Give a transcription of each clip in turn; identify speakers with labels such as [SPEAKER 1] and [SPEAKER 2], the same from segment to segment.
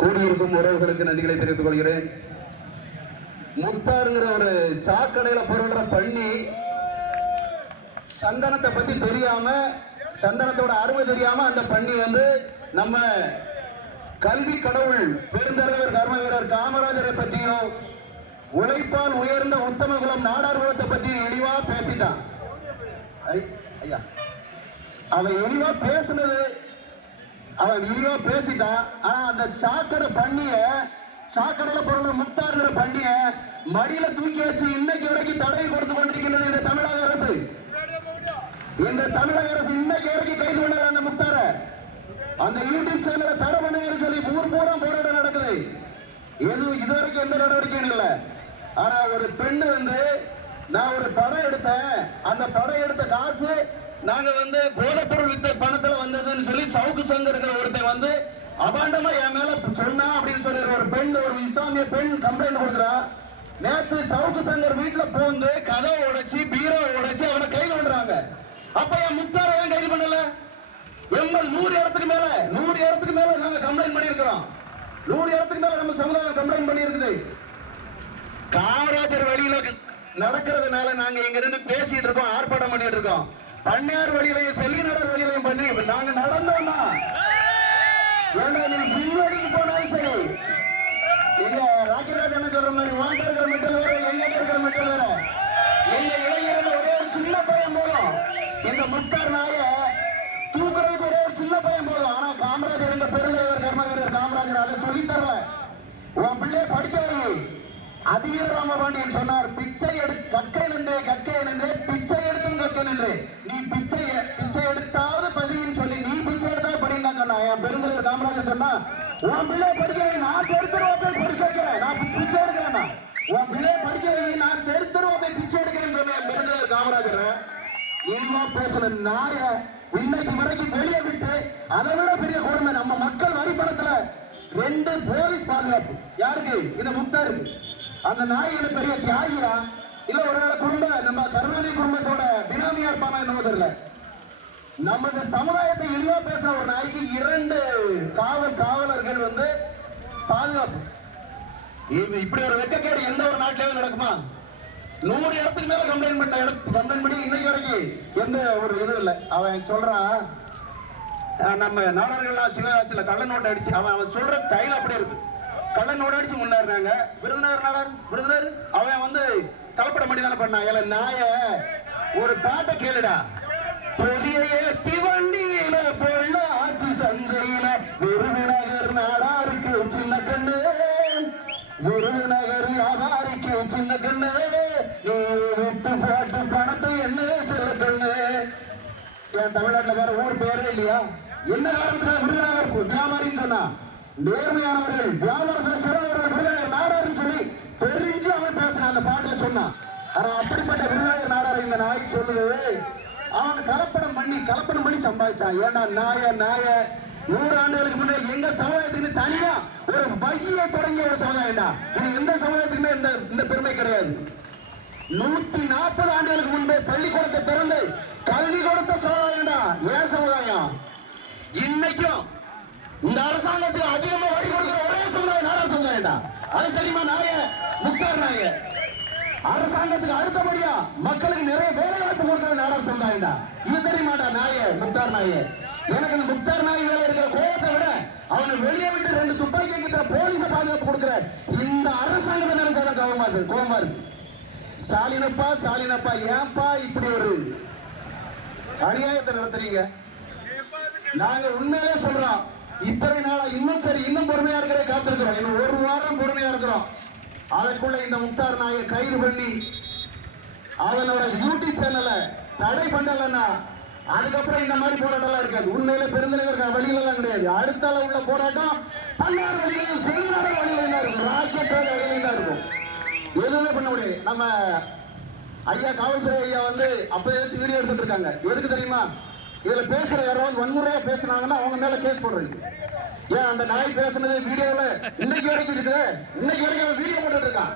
[SPEAKER 1] கூடியிருக்கும் உறவுகளுக்கு நன்றிகளை தெரிவித்துக் கொள்கிறேன். முத்தாருங்கிற ஒரு சாக்கடையில பொருள்ற பண்ணி சந்தனத்தை பத்தி தெரியாம சந்தனத்தோட அருமை தெரியாம அந்த பண்ணி வந்து நம்ம கல்வி கடவுள் பெருந்தலைவர் கர்ம வீரர் காமராஜரை பற்றியும் உழைப்பால் உயர்ந்த உத்தம குலம் நாடார் குலத்தை பத்தி இழிவா பேசிட்டான். ஐயா. அவன் இழிவா பேசுனது அவன் இழிவா பேசிட்டான். ஆனா அந்த சாக்கடை பண்ணிய சாக்கடையில பிறந்த முத்தாருங்கிற பண்ணிய மடியில தூக்கி வச்சு இன்னைக்கு வரைக்கும் தடவை கொடுத்து கொண்டிருக்கிறது இந்த தமிழக அரசு. இந்த தமிழக அரசு இன்னைக்கு வரைக்கும் கைது பண்ணல அந்த முத்தார அந்த யூடியூப் சேனலை தடை பண்ணுங்கன்னு சொல்லி ஊர் பூரா போராட்டம் நடக்குது. எதுவும் இது வரைக்கும் எந்த நடவடிக்கையும் இல்லை. ஆனா ஒரு பெண் வந்து நான் ஒரு படம் எடுத்தேன். அந்த படம் எடுத்த காசு நாங்க வந்து போதைப்பொருள் வித்த பணத்துல வந்ததுன்னு சொல்லி சவுக்கு சங்கருங்கிற ஒருத்தன் வந்து அபாண்டமா என் மேல சொன்னா அப்படின்னு சொல்லி ஒரு பெண் ஒரு இஸ்லாமிய பெண் கம்ப்ளைண்ட் கொடுக்குறா. நேத்து சவுக்கு சங்கர் வீட்டுல பூந்து கதவை உடைச்சி பீரோ உடைச்சு அவனை கைது பண்றாங்க. அப்ப என் முத்தார ஏன் கைது பண்ணல? எங்கள் நூறு இடத்துக்கு மேல நூறு இடத்துக்கு மேல நாங்க கம்ப்ளைண்ட் பண்ணியிருக்கிறோம். நூறு இடத்துக்கு மேல நம்ம சமுதாயம் கம்ப்ளைண்ட் பண்ணியிருக்குது. காமராஜர் வழியில நடக்கிறதுனால நாங்க இங்க இருந்து பேசிட்டு இருக்கோம் ஆர்ப்பாட்டம் பண்ணிட்டு இருக்கோம். பண்ணையார் வழியிலையும் செல்லிநடர் வழியிலையும் பண்ணி நாங்க நடந்தோம்னா. வேண்டாம் நீ பின்வழிக்கு போனாலும் சரி? இங்க ராஜராஜ் என்ன சொல்ற மாதிரி வாங்க இருக்கிற மெட்டல் வேற எங்கிட்ட இருக்கிற மெட்டல் வேற. எங்க இளைஞர்கள் ஒரே ஒரு சின்ன பையன் போதும். இந்த முட்டார் நாய தூக்குறதுக்கு ஒரே ஒரு சின்ன பையன் போதும். ஆனா காமராஜர் இந்த பெருந்தலைவர் கர்ம காமராஜர் அதை சொல்லித் தரல. உன் பிள்ளைய படிக்க வை அதிவீர ராமபாண்டியன் சொன்னார் பிச்சை எடு கக்கை நின்றே கக்கை நின்றே பிச்சை எடுத்தும் கக்கை நீ பிச்சை பிச்சை எடுத்தாவது பதின்னு சொல்லி நீ பிச்சை எடுத்தா படின்னா சொன்னா என் பெருந்தலைவர் காமராஜர் சொன்னா உன் பிள்ளைய படிக்க நான் தெரு தெருவா போய் படிக்க வைக்கிறேன் நான் பிச்சை எடுக்கிறேன் உன் பிள்ளைய படிக்க வை நான் தெரு போய் பிச்சை எடுக்கிறேன்னு சொன்ன என் பெருந்தலைவர் காமராஜர் இனிமா பேசின நாய இன்னைக்கு வரைக்கும் வெளியே விட்டு அதை விட பெரிய கொடுமை நம்ம மக்கள் வரி பணத்துல ரெண்டு போலீஸ் பாதுகாப்பு. யாருக்கு? இந்த முத்தாருக்கு அந்த நாய் என்ன பெரிய தியாகியா? இல்ல ஒருவேளை குடும்ப நம்ம கருணாநிதி குடும்பத்தோட பினாமியா இருப்பானா என்னமோ தெரியல. நமது சமுதாயத்தை இழிவா பேசுற ஒரு நாய்க்கு இரண்டு காவல் காவலர்கள் வந்து பாதுகாப்பு. இப்படி ஒரு வெக்கக்கேடு எந்த ஒரு நாட்டிலேயும் நடக்குமா? நூறு இடத்துக்கு மேல கம்ப்ளைண்ட் பண்ண இடத்து கம்ப்ளைண்ட் பண்ணி இன்னைக்கு வரைக்கும் எந்த ஒரு இதுவும் இல்லை. அவன் சொல்றான் நம்ம நாடர்கள்லாம் சிவகாசியில் கள்ள நோட்டு அடிச்சு அவன் அவன் சொல்ற ஸ்டைல் அப்படி இருக்கு. கள்ள நோட்டு அடிச்சு முன்னேறினாங்க. விருதுநகர் நாடர் விருதுநகர் அவன் வந்து கலப்படம் பண்ணி தானே பண்ணா ஏல நாய ஒரு பாட்டை கேளுடா. பெரிய திவண்டியில பொருள் ஆட்சி சந்தையில விருதுநகர் நாடாருக்கு சின்ன கண்ணு. விருதுநகர் வியாபாரிக்கு சின்ன கண்ணு. நீ விட்டு போட்டு பணத்தை என்ன சில கண்ணு. என் தமிழ்நாட்டுல வேற ஊர் பேரே இல்லையா? என்ன காரணத்துல விருதுநகர் வியாபாரின்னு சொன்னா? நேர்மையானவர்கள் வியாபாரத்தில் சிறந்தவர்கள் விருதுநகர் நாடாருன்னு சொல்லி அந்த பாட்டுல சொன்னான் ஆனா அப்படிப்பட்ட விருதுநகர் நாடார இந்த நாய் சொல்லுது. அவன் கலப்படம் பண்ணி கலப்படம் பண்ணி சம்பாதிச்சான். ஏன்னா நாய நாய? நூறு ஆண்டுகளுக்கு முன்னே எங்க சமுதாயத்துக்கு தனியா ஒரு பையை தொடங்கிய ஒரு சமுதாயம்டா. இது எந்த சமுதாயத்துக்குமே இந்த இந்த பெருமை கிடையாது. நூத்தி நாற்பது ஆண்டுகளுக்கு முன்பே பள்ளிக்கூடத்தை திறந்து கல்வி கொடுத்த சமுதாயம்டா. ஏன் சமுதாயம்? இன்னைக்கும் இந்த அரசாங்கத்துக்கு அதிகமா வழி கொடுக்கிற ஒரே சமுதாயம் நாடா சமுதாயம்டா. அது தெரியுமா நாய? முக்தார் நாய. அரசாங்கத்துக்கு அடுத்தபடியா மக்களுக்கு நிறைய வேலை வாய்ப்பு கொடுக்கிற நாடர் சமுதாயம்டா. இது தெரியுமாடா நாய முக்தார் நாய. எனக்கு இந்த முக்தார் நாய் மேல இருக்கிற கோபத்தை விட அவனை வெளியே விட்டு ரெண்டு துப்பாக்கி கிட்ட போலீஸ பாதுகாப்பு கொடுக்கிற இந்த அரசாங்கத்தை நினைச்சாதான் கோபமா இருக்கு கோபமா இருக்கு. ஸ்டாலினப்பா ஸ்டாலினப்பா ஏன்பா இப்படி ஒரு அநியாயத்தை நடத்துறீங்க? நாங்க உண்மையிலே சொல்றோம் இத்தனை நாளா இன்னும் சரி இன்னும் பொறுமையா இருக்கிற காத்திருக்கிறோம். இன்னும் ஒரு வாரம் பொறுமையா இருக்கிறோம். அதற்குள்ள இந்த முக்தார் நாயர் கைது பண்ணி அவனோட யூடியூப் சேனலை தடை பண்ணலன்னா அதுக்கப்புறம் இந்த மாதிரி போராட்டம் இருக்காது. உண்மையில பெருந்தலைவர் வழியில எல்லாம் கிடையாது. அடுத்த உள்ள போராட்டம் பன்னார் வழியிலும் செல்லுநட வழியில தான் இருக்கும். ராக்கெட் வழியில தான் இருக்கும். எதுவுமே பண்ண முடியாது. நம்ம ஐயா காவல்துறை ஐயா வந்து அப்ப ஏதாச்சும் வீடியோ எடுத்துட்டு இருக்காங்க. எதுக்கு தெரியுமா? இதுல பேசுற யாராவது வன்முறையா பேசுனாங்கன்னா அவங்க மேல கேஸ் போடுறீங்க. ஏன் அந்த நாய் பேசுனது வீடியோல இன்னைக்கு வரைக்கும் இருக்குது? இன்னைக்கு வரைக்கும் அவன் வீடியோ போட்டுட்டு இருக்கான்.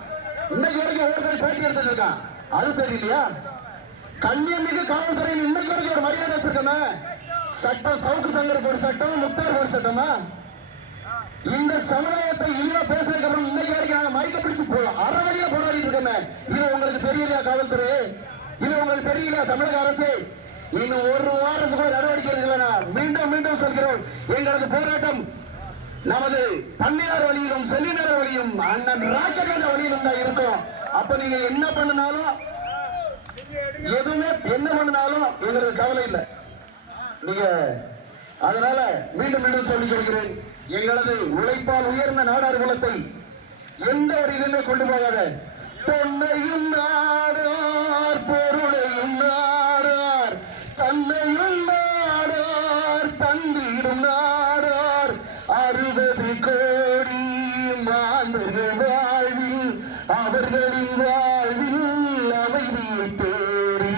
[SPEAKER 1] இன்னைக்கு வரைக்கும் ஒவ்வொருத்தரும் பேட்டி எடுத்துட்டு இருக்கான். அது தெரியலையா? கண்ணியமிகு காவல்துறையில் இன்னைக்கு வரைக்கும் ஒரு மரியாதை வச்சிருக்கமே. சட்டம் சவுக்கு சங்கருக்கு ஒரு சட்டம் முக்தாருக்கு ஒரு சட்டமா? இந்த சமுதாயத்தை இழிவா பேசுறதுக்கு அப்புறம் இன்னைக்கு வரைக்கும் நாங்க மயக்க பிடிச்சு போலாம் அறவழியா போராடிட்டு இருக்கோமே. இது உங்களுக்கு தெரியலையா காவல்துறை? இது உங்களுக்கு தெரியலையா தமிழக அரசு? இன்னும் ஒரு வாரத்துக்குள்ள நடவடிக்கை எடுக்கலனா மீண்டும் மீண்டும் சொல்கிறோம். எங்களது போராட்டம் நமது தன்னியார் வழியிலும் செல்லினர் வழியும் அண்ணன் ராஜகாந்த வழியிலும் தான் இருக்கும். அப்ப நீங்க என்ன பண்ணினாலும் எதுவுமே என்ன பண்ணினாலும் எங்களுக்கு கவலை இல்லை. நீங்க அதனால மீண்டும் மீண்டும் சொல்லிக் கொடுக்கிறேன் எங்களது உழைப்பால் உயர்ந்த நாடார் குலத்தை எந்த ஒரு இதுமே கொண்டு போகாத. பொன்னையும் நாடார் பொருள் அறுபது கோடி மாந்தர்கள் வாழ்வில் அவர்களின் வாழ்வில் அமைதியை தேடி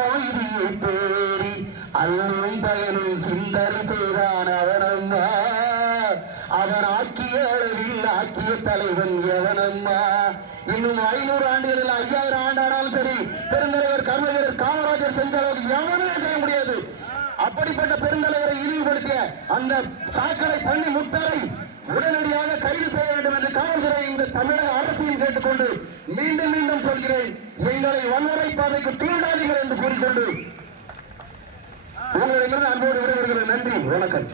[SPEAKER 1] அமைதியை தேடி அல்லும் பயனும் சிந்தனை செய்தான் அவனம்மா. அவன் ஆக்கிய அளவில் ஆக்கிய தலைவன் எவனம்மா? இன்னும் ஐநூறு ஆண்டுகளில் ஐயாயிரம் ஆண்டானாலும் சரி பெருந்தலைவர் கருணகர் காமராஜர் செஞ்ச அளவுக்கு எவனே செய்ய முடியாது. அப்படிப்பட்ட பெருந்தலைவரை இழிவுபடுத்திய அந்த சாக்கடை பள்ளி முத்தரை உடனடியாக கைது செய்ய வேண்டும் என்று காவல்துறை இந்த தமிழக அரசையும் கேட்டுக்கொண்டு மீண்டும் மீண்டும் சொல்கிறேன். எங்களை வன்முறை பாதைக்கு தூண்டாதீர்கள் என்று கூறிக்கொண்டு உங்களிடமிருந்து அன்போடு விடைபெறுகிறேன். நன்றி. வணக்கம்.